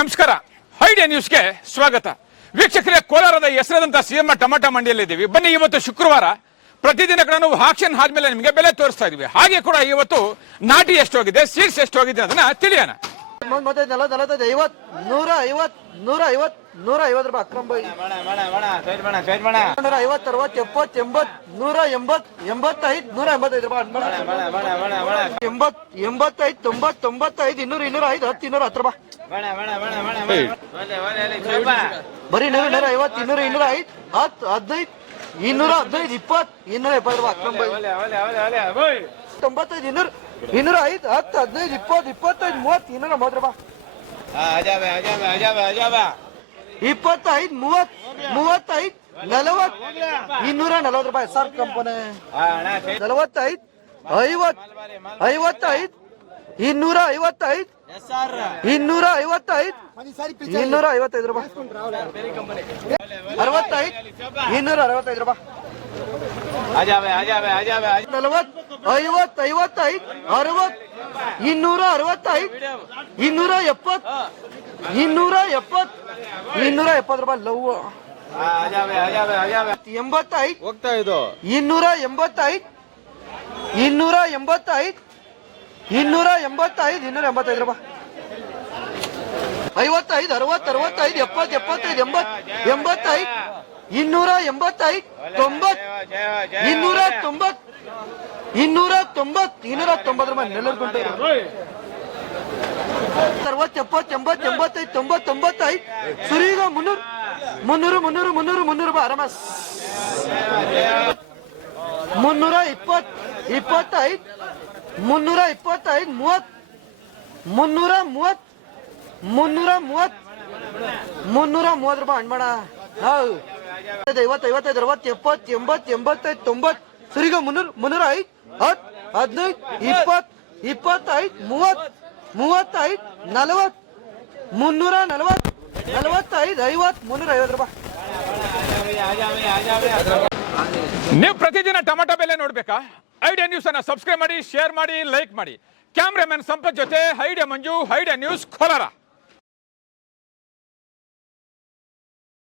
ನಮಸ್ಕಾರ. ಐಡಿಯಾ ನ್ಯೂಸ್ಗೆ ಸ್ವಾಗತ. ವೀಕ್ಷಕರೇ, ಕೋಲಾರದ ಹೆಸರಾದಂತಹ ಸಿಎಂ ಟೊಮೆಟೊ ಮಂಡಿಯಲ್ಲಿದ್ದೀವಿ. ಬನ್ನಿ, ಇವತ್ತು ಶುಕ್ರವಾರ ಪ್ರತಿದಿನ ಕೂಡ ನಾವು ಆಕ್ಷನ್ ಆದ್ಮೇಲೆ ನಿಮಗೆ ಬೆಲೆ ತೋರಿಸ್ತಾ ಇದೀವಿ. ಹಾಗೆ ಕೂಡ ಇವತ್ತು ನಾಟಿ ಎಷ್ಟು ಹೋಗಿದೆ, ಸೀಡ್ಸ್ ಎಷ್ಟು ಹೋಗಿದೆ ಅದನ್ನ ತಿಳಿಯೋಣ. 40 40 50 150 ರೂಪಾಯಿ ಅಕ್ರಮ್ ಬೈ 150 60 70 80 180 85 ರೂಪಾಯಿ 85 90 95 200 205 10 210 ರೂಪಾಯಿ ಬರೀ 100 150 200 205 10 15 215 20 220 ರೂಪಾಯಿ ಅಕ್ರಮ್ ಬೈ 95 200 205 10 15 20 25 30 230 ರೂಪಾಯಿ 25 30 35 40 240 ರೂಪಾಯಿ ಸರ್ ಕಂಪನಿ 45 50 55 255 255 255 ರೂಪಾಯಿ 65 265 ರೂಪಾಯಿ 40 50 55 60 265 270 270 ರೂಪಾಯಿ ಲವ್ 85 ಹೋಗ್ತಾ ಇದು 285 285 285 285 ರೂಪಾಯಿ 55 60 65 70 75 80 85 285 90 290 ರೂಪಾಯಿ ನೆಲ್ಲೂರು ಗುಂಟೆ 60 70 80 85 90 95 ಸುರೀಗ 300 ರೂಪಾಯಿ ಆರಾಮ 320 25 325 30 330 ರೂಪಾಯಿ ಹಣ್ಮಣ 50 55 60 70 80 85 90 ಸುರೀಗ 305 10 15 20 25 30 35 40 340 45 50 350 ರೂಪಾಯಿ. ನೀವು ಪ್ರತಿದಿನ ಟೊಮೆಟೊ ಬೆಲೆ ನೋಡ್ಬೇಕಾ? ಐಡಿಯಾ ನ್ಯೂಸ್ ಅನ್ನ ಸಬ್ಸ್ಕ್ರೈಬ್ ಮಾಡಿ, ಶೇರ್ ಮಾಡಿ, ಲೈಕ್ ಮಾಡಿ. ಕ್ಯಾಮ್ರಾಮನ್ ಸಂಪತ್ ಜೊತೆ ಐಡಿಯಾ ಮಂಜು, ಐಡಿಯಾ ನ್ಯೂಸ್ ಕೋಲಾರ.